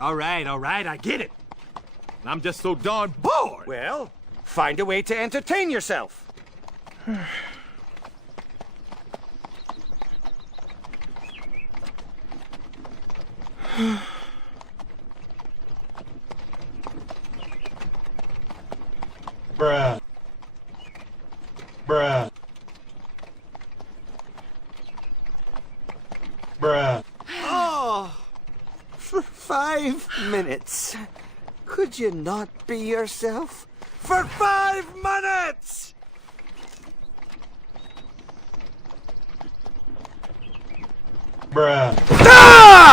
All right, I get it. I'm just so darn bored. Well, find a way to entertain yourself. Bruh. Bruh. Bruh. Oh, for 5 minutes. Could you not be yourself? For 5 minutes! Bruh. Ah!